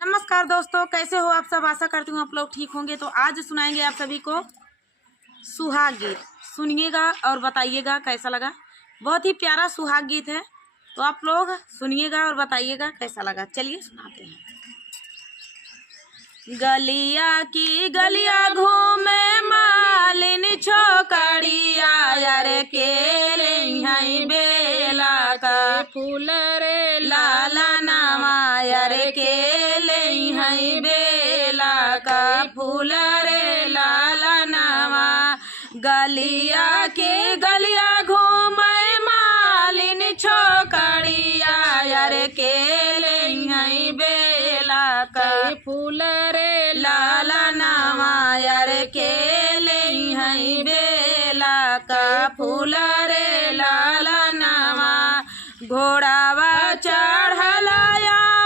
नमस्कार दोस्तों, कैसे हो आप सब। आशा करती हूँ आप लोग ठीक होंगे। तो आज सुनाएंगे आप सभी को सुहाग गीत। सुनिएगा और बताइएगा कैसा लगा। बहुत ही प्यारा सुहाग गीत है, तो आप लोग सुनिएगा और बताइएगा कैसा लगा। चलिए सुनाते हैं। गलिया की गलिया घूमे मालिन छोकड़िया, यार केले हई बेला का फूल रे लाला नामा, यार केले हई बेला का फूल रे लाला नामा। गलिया के गलिया घूमे मालिन छोकड़िया, यार केले हई बेला का फूल रे लाला नामा, यार केले हई बेला का फूल रे लाला नामा। घोड़ावा चढ़ला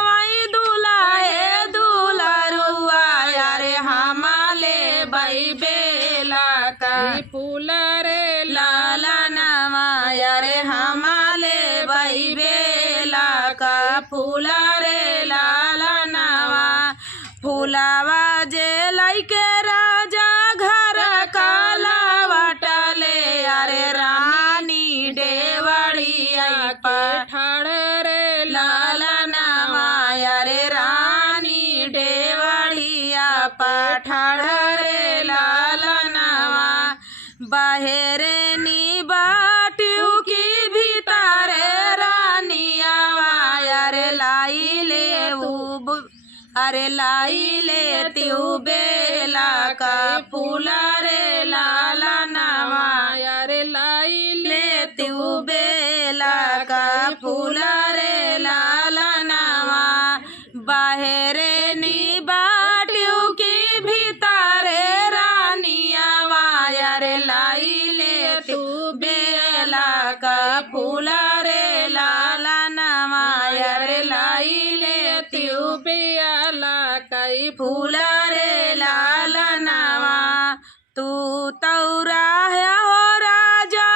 वही दुलाए दुलरुआ, यारे हमाले बई बेला का फूल रे लाला नामा, यारे हमाले बई बेला का फूल रे लाला नामा। फूलावा जे लइके राजा घर काला बटले, यारे रानी डेवड़िया पठाड़ रे लाला नामा, यारे रानी डेवड़िया पठाड़ रे लाला नामा। बाहरे नी बाटियों की भीतरे रानिया, यारे लाई ले अरे लाई ले त्यू बेला का फूल रे लाला नामा, यारे लाई ले त्यू बेला का फूल रे लाला नामा। बाहरे नी बाटियों की भीतरे रानिया, यारे लाई ले तू बेला का फूल रे लाला नामा, यारे लाई ले त्यू बेला कई फूल रे लाला नामा। तू तौरा है हो राजा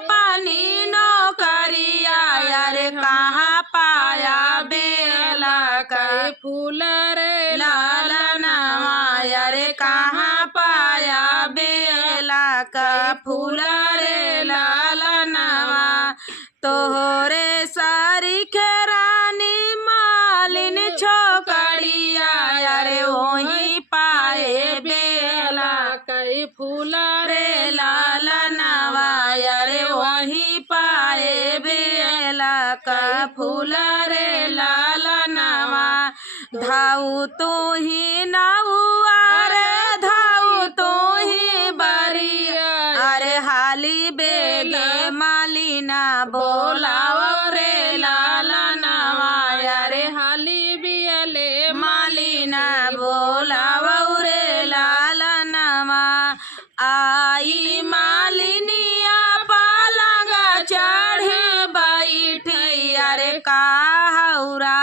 पानी नौकरिया, यारे कहाँ पाया बेला का फूल रे लाला नामा, यारे कहाँ पाया बेला का फूल रे लाला नामा। तोहरे सारी के रानी मालिन छोकड़िया, यारे वही पाए बेला कई फूल रे लाला नामा, यारे वही पाए बेला का फूल रे लाला नामा। धाऊ तो ही नाऊ, अरे धाऊ तो ही बरिया, अरे हाली बेगे मालिना बोलाओ रे लाला नामा, यारे हाली बियले मालिना बोलाओ रे लाला नामा। आई मालिनिया पालंगा चढ़े बैठी, अरे काहुरानिया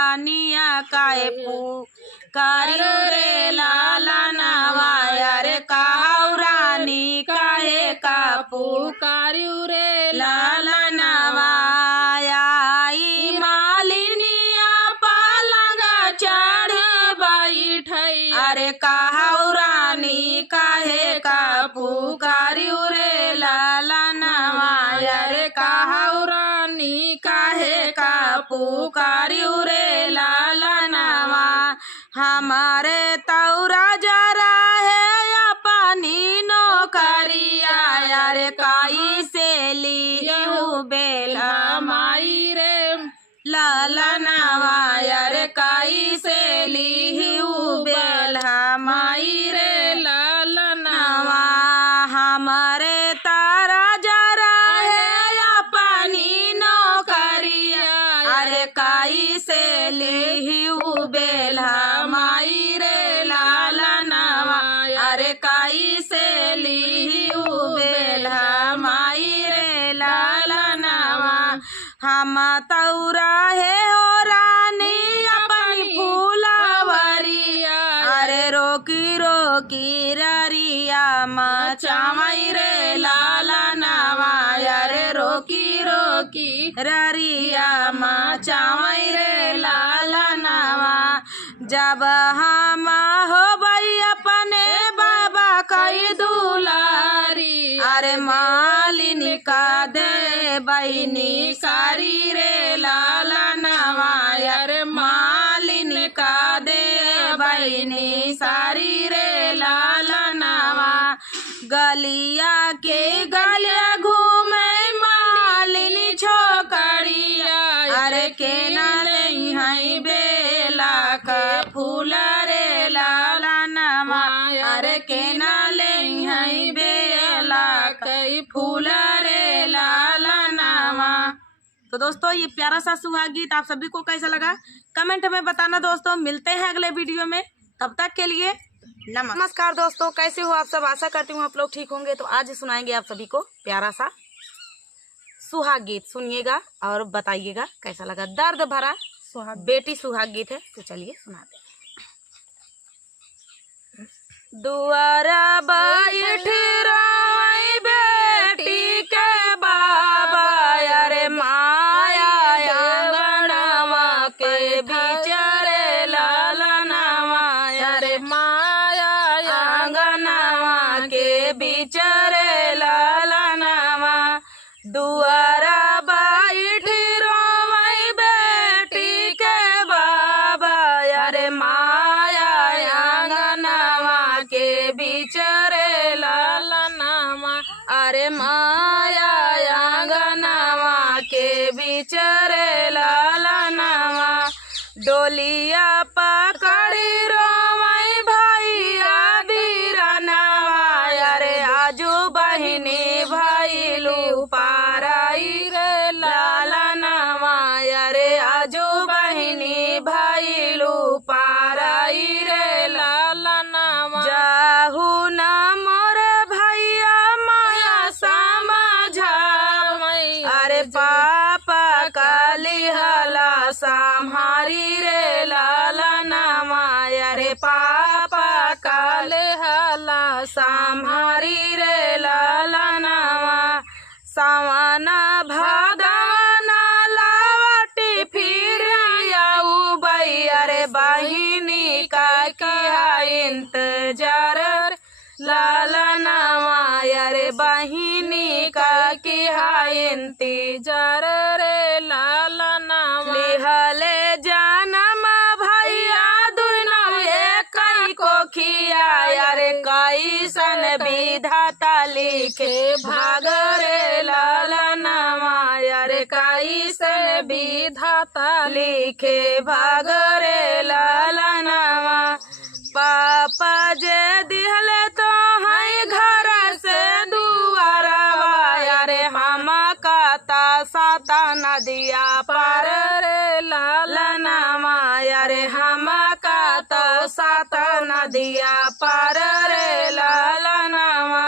काए पुकारियो रे लाला नामा, अरे काहुरानी काहे का पुकारियो रे लाला नामा। आई मालिनिया पालंगा चढ़े बैठी, अरे काहुरानी काहे का पुकारियो रे लाला नामा, अरे काहुरानी काहे का पुकारियो रे लाला नामा। हमारे तौरा जरा है अपनी नौकरिया, यारे काई से लियू बेला माई रे लाला नामा, यारे काई से लियू बेला माई रे लाला नामा। हमारे तारा जरा है अपनी नौकरिया, अरे काई से लियू बेला माई रे लाला नामा, अरे काई से लियू बेला माई रे लाला नामा। हम तौरा है हो रानी अपनी फूलवरिया, अरे रोकी रोकी ररिया मचावई रे लाला नामा, अरे रोकी रोकी ररिया मचावई रे लाला नामा। जब हम हो भाई अपने बाबा कई दुलारी, अरे मालिन का दे बहनी सारी रे लाला नवा, अरे मालिन का दे बहनी सारी रे लाला नवा। गलिया के गलिया घूमे मालिन छोकरिया, अरे के नाले हई बेला का फूल रे लाला नवा, अरे के नाले हई बेला कई फूल रे लाला नवा। तो दोस्तों ये प्यारा सा सुहाग गीत आप सभी को कैसा लगा कमेंट में बताना दोस्तों। मिलते हैं अगले वीडियो में, तब तक के लिए नमस्कार दोस्तों। कैसे हो आप सब, आशा करती हूँ आप लोग ठीक होंगे। तो आज सुनाएंगे आप सभी को प्यारा सा सुहाग गीत, सुनिएगा और बताइएगा कैसा लगा। दर्द भरा सुहाग, बेटी सुहाग गीत है, तो चलिए सुनाते हैं। दुआरा बैठ रोई बेटी के बाबा, अरे माया आंगनवा के बिचारे लालनवा, अरे माया आंगनवा के बिचारे लालनवा। दुआरा बैठ रोई बेटी के बाबा, अरे माया आंगनवा के बिचारे लालनवा, अरे माया आंगनवा के बिचारे लालनवा। डोलिया पकड़ी रोवई भैया बीरनवा, अरे आजू बहिनी भैलू पाराई रे लालनवा, अरे आजू बहिनी भैलू पाराई रे लालनवा। जाहू न मोरे भैया माया समझा, अरे पापा काली हला सम्हारी रे लालनवा, अरे पापा काले हला सम्हारी रे लालनवा। सावना भादना लावटी फिर आऊ बई, अरे बहिनी का किया इंतजार लालनवा, अरे बहिनी का किया इंतजार रे लालनवा। लिहले जानम भैया दुनम एक को खिया, अरे कैसन विधाता लिखे भाग रे लालनवा, अरे कैसन विधाता लिखे भाग रे लालनवा। पापा जे दिहले तो है घर से दुआरवा, अरे हम काता साता नदिया पार रे लालनवा, अरे हम काता साता नदिया पार रे लालनवा।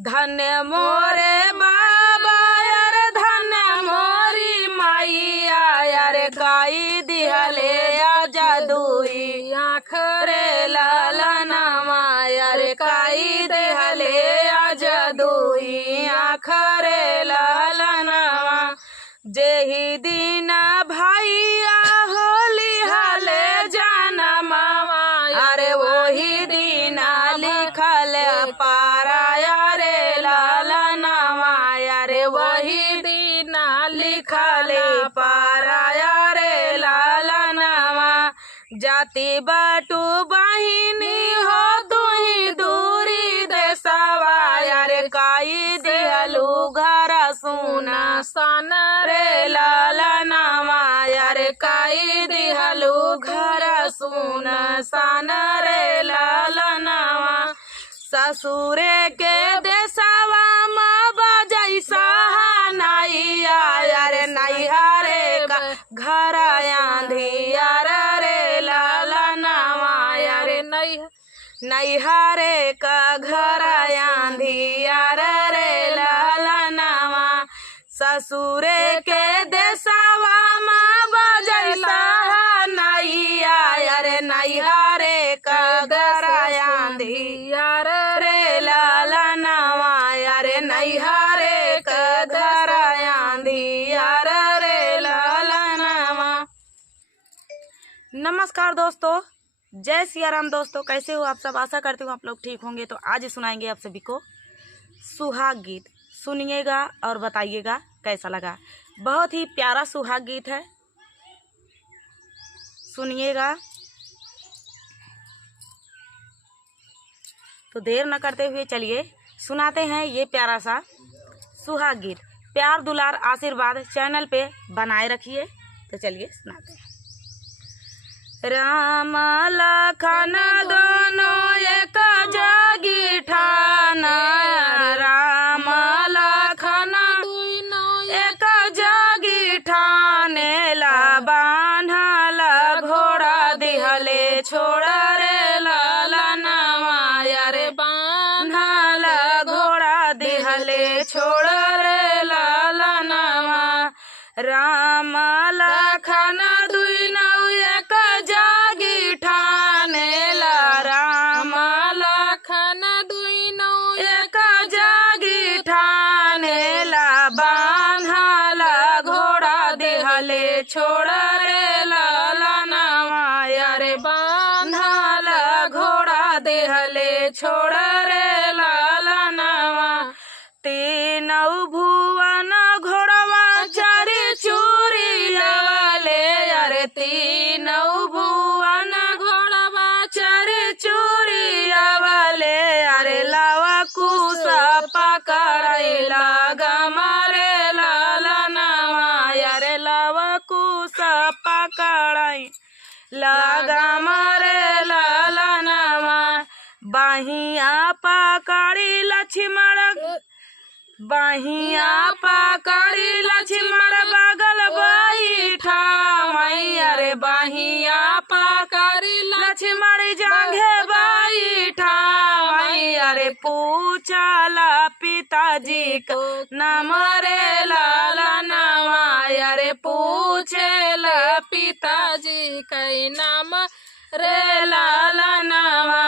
धन्य मोरे बाबा, अरे धन्य मोरी मैया, अरे गाई दिहले जादुई आँख रे लालनवा, अरे गाई दिहले जादुई आँख रे लालनवा। जेही दीना भैया होली हले जानमवा, अरे वही दीना लिखल पाराया रे लालनवा, अरे वही दीना लिखल पाराया रे लालनवा। जाति बाटू बहिनी हो तुही दूरी देसवा, अरे काई दिहलू घर सुना सन रे लालनवा, अरे काई दिहलू घर सुना सन रे लालनवा। ससुरे के देसवा माँ बजई सहानाइया, अरे नैहरे का घर आंधिया रे लालनवा, अरे नैहरे का घर आंधिया रे लालनवा। ससुरे के देसवा माँ बजई सहानाइया, अरे नैहरे का घर आंधिया रे लालनवा, अरे नैहरे का घर आंधिया रे लालनवा। नमस्कार दोस्तों, जय सिया राम दोस्तों, कैसे हो आप सब। आशा करती हूँ आप लोग ठीक होंगे। तो आज सुनाएंगे आप सभी को सुहाग गीत। सुनिएगा और बताइएगा कैसा लगा। बहुत ही प्यारा सुहाग गीत है, सुनिएगा। तो देर न करते हुए चलिए सुनाते हैं ये प्यारा सा सुहाग गीत। प्यार दुलार आशीर्वाद चैनल पे बनाए रखिए। तो चलिए सुनाते हैं। राम लखन दोनों एक जागी ठाना, राम लखन एक जागी ठाने ला, बान्हल घोड़ा दिहले छोड़ रे ललनवा, रे बान्हल घोड़ा दिहले छोड़ रे ललनवा। राम लखन दुई नौ एक जागी ठाने ला, राम लखन दुई नौ एक जागी ठाने ला, बान्हल घोड़ा दिहले छोड़ रे ललनवा, रे बान्हल घोड़ा दिहले छोड़ रे ललनवा। तीनौ भुवन घोड़वा चारि चूरी वाले, अरे तीनौ भुवन घोड़वा चारि चूरी वाले, अरे लावा कुसा पकड़ैला गमारे ललनवा, अरे लावा कुसा पकड़ै गमारे ललनवा। बाहिया पकड़ी लक्ष्मण, बाहिया पकड़ी लक्ष्मण बगल बैठा, रे बाहिया पकड़ी लक्ष्मण जांघे बैठा, रे पूछला पिताजी को नाम रे ललनवा, रे पूछल पिताजी कई नाम रे ललनवा।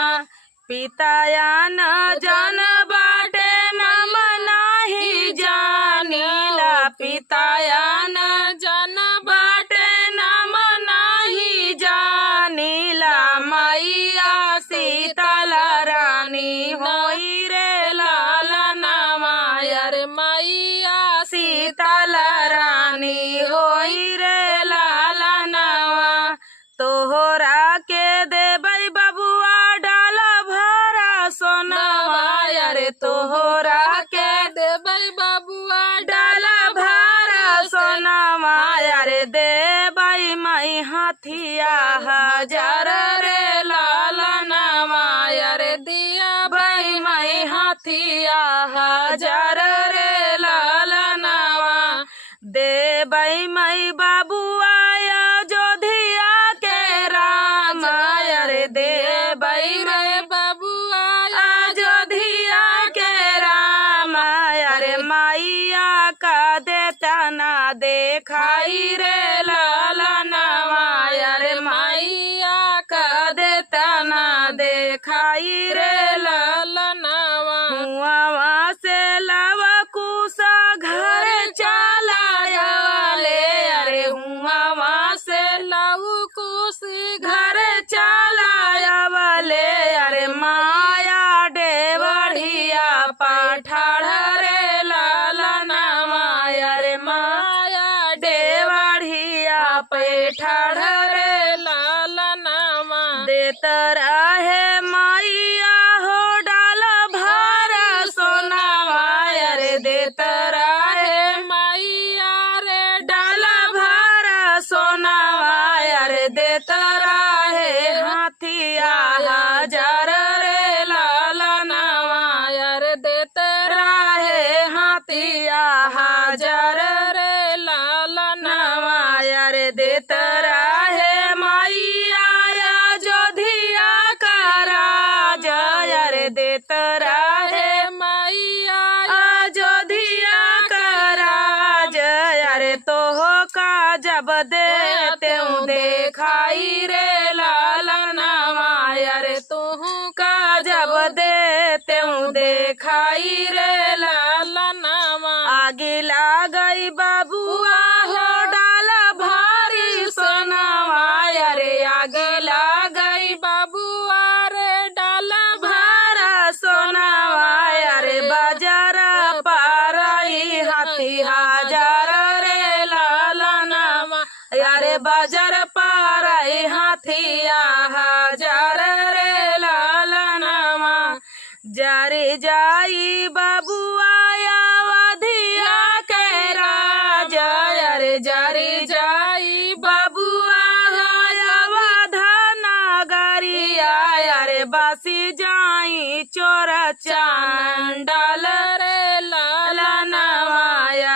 पिताया न जान बाटे नाम नाही जानीला, पिताया न जान बाटे नाम नाही जानीला, मैया सीतल रानी होई रे ललनवा, रे मैया सीतल रानी होई रे ललनवा। तोहरा के देबै बबुआ डाल भरा सोनवा, रे तोहरा के देबै बबुआ डाल भरा सोनवा, रे देबै मई हाथिया हजार रे ललनवा, रे दियाबै मई हाथिया हजार रे ललनवा। देबै मई बबुआ अयोध्या के राम, रे देबै मई बबुआ अयोध्या के राम, रे मैया का देता ना देखाई रे ललनवा, रे मैया का देता ना देखाई रे ललनवा। हुआ से लवा कुसा घर चलाया ले, अरे हुआ से लव कुश घर चलाया वाले, अरे माया डेवढ़िया पठाड़ रे ललनवा, रे माया डेवढ़िया पैठाड़ रे ललनवा। देत रहे मैया हो डाल भरा सोनवा, रे देत रहे मैया रे डाल भरा सोनवा, रे देत रहे हाथिया हजार रे ललनवा, रे देत रहे हाथिया हजार रे ललनवा, रे देत रहे मैया अयोध्या का राज, रे देत रहे मैया अयोध्या का राज, रे तोहो का जब देते देखाई रे ललनवा, रे तोहू का जब देते देखाई रे ललनवा। आगे लागई बबुआ हो डाल भारी सोनवा, रे आगे लागई बा जाई बबुआ अवधिया के राजा अरे जरी जाई बबुआ अवध नगरिया अरे बसी जाई चोर चांडाल रे ललनवा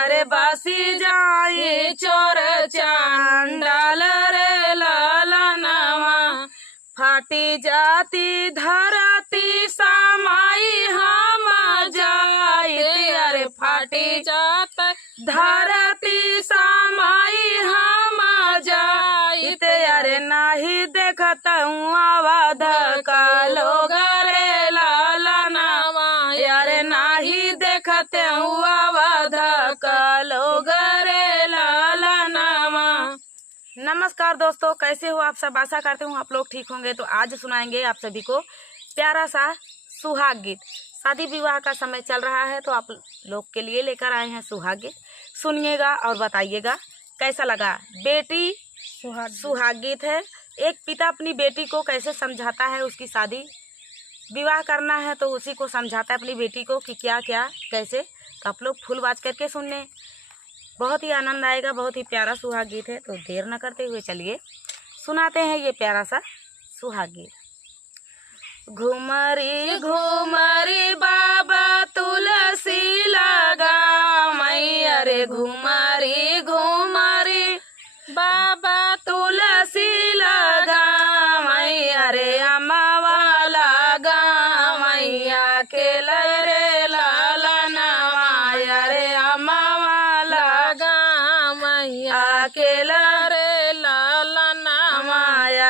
अरे बसी जाई चोर चांडाल रे ललनवा फाटी जाती धरती समाई हम जाई अरे फाटी जात धरती समाई हम जाई अरे नाही देखत हूँ अवध का लोग रे ललनवा अरे नाही देखत हूँ अवध का लोग रे ललनवा। नमस्कार दोस्तों, कैसे हो आप सब? आशा करते हूँ आप लोग ठीक होंगे। तो आज सुनाएंगे आप सभी को प्यारा सा सुहाग गीत। शादी विवाह का समय चल रहा है तो आप लोग के लिए लेकर आए हैं सुहाग गीत। सुनिएगा और बताइएगा कैसा लगा। बेटी सुहाग गीत है। एक पिता अपनी बेटी को कैसे समझाता है, उसकी शादी विवाह करना है तो उसी को समझाता है अपनी बेटी को कि क्या क्या कैसे। तो आप लोग फुल बात करके सुन लें, बहुत ही आनंद आएगा। बहुत ही प्यारा सुहाग गीत है। तो देर न करते हुए चलिए सुनाते हैं ये प्यारा सा सुहाग गीत। घुमरी घुमरी बाबा तुलसी लगा मई अरे घुमरी घुमरी बाबा तुलसी लगा मई अरे अमावा लगा मैया के रे ललनवा अरे अमावा लगा मैया अकेला रे ललनवा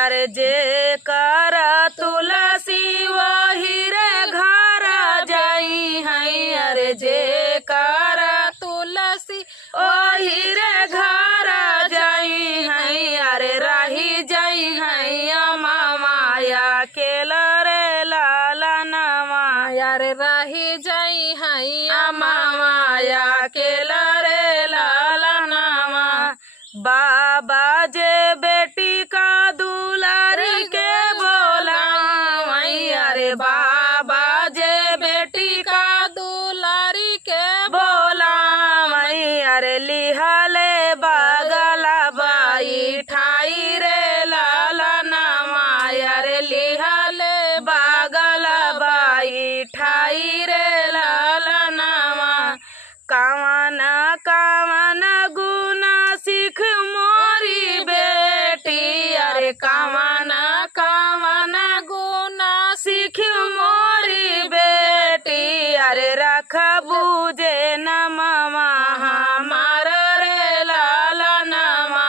रे जे कर तुलसी वही रे घर जाई है अरे जे कर तुलसी वही रे घर जाई है अरे रही जाई है माया के रे ललनवा अरे रही जाई है माया के रे ललनवा। बाबा जे बेटी का दुलारी के बोला अरे बाबा जे बेटी का दुलारी के बोला अरे लिहले बगला बाई ठाई रे ललनवा अरे लिहले बगला बाई ठाई रे ललनवा। कावन कावन गुना सीख मोरी बेटी अरे कावन कावन गुना सीख मोरी बेटी अरे रख बूझे नमवा हमार रे ललनवा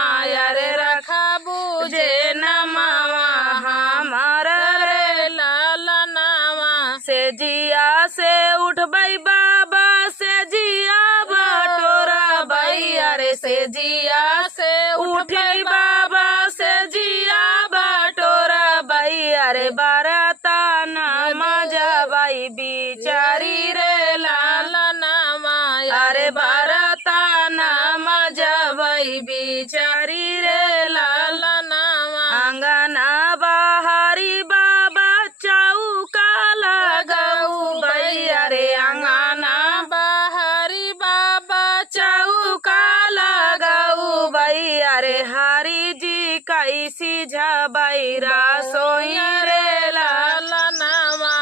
अरे रख बूझे नमवा हमार रे ललनवा से जिया से उठ बई बाबा से जिया बटोरा बई अरे से जिया से उठी बाबा से जिया बटोरा बई अरे बरतान मजा बई बिचारी रे ललनवा अरे बरतान मजा बई बिचारी रे ललनवा अंगना बहारी बाबा चौका लगाऊ बई अरे अंगना बहरी बाबा चौका लगाऊ बई अरे हरी जी कैसी झबई रसोई रे ललनवा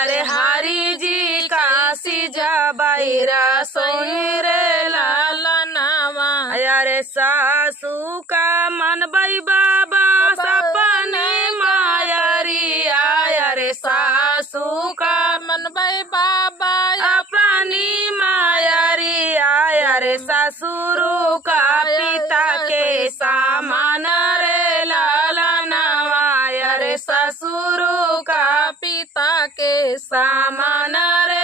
अरे हरी जी काशी झबई रसोई रे ललनवा अरे सासू का मन बई बाबा सपने मायरी अरे सासू का मन भाई बाबा अपनी मायरी अरे ससुरु का पिता के सामान रे ललनवा अरे ससुरु का पिता के सामान रे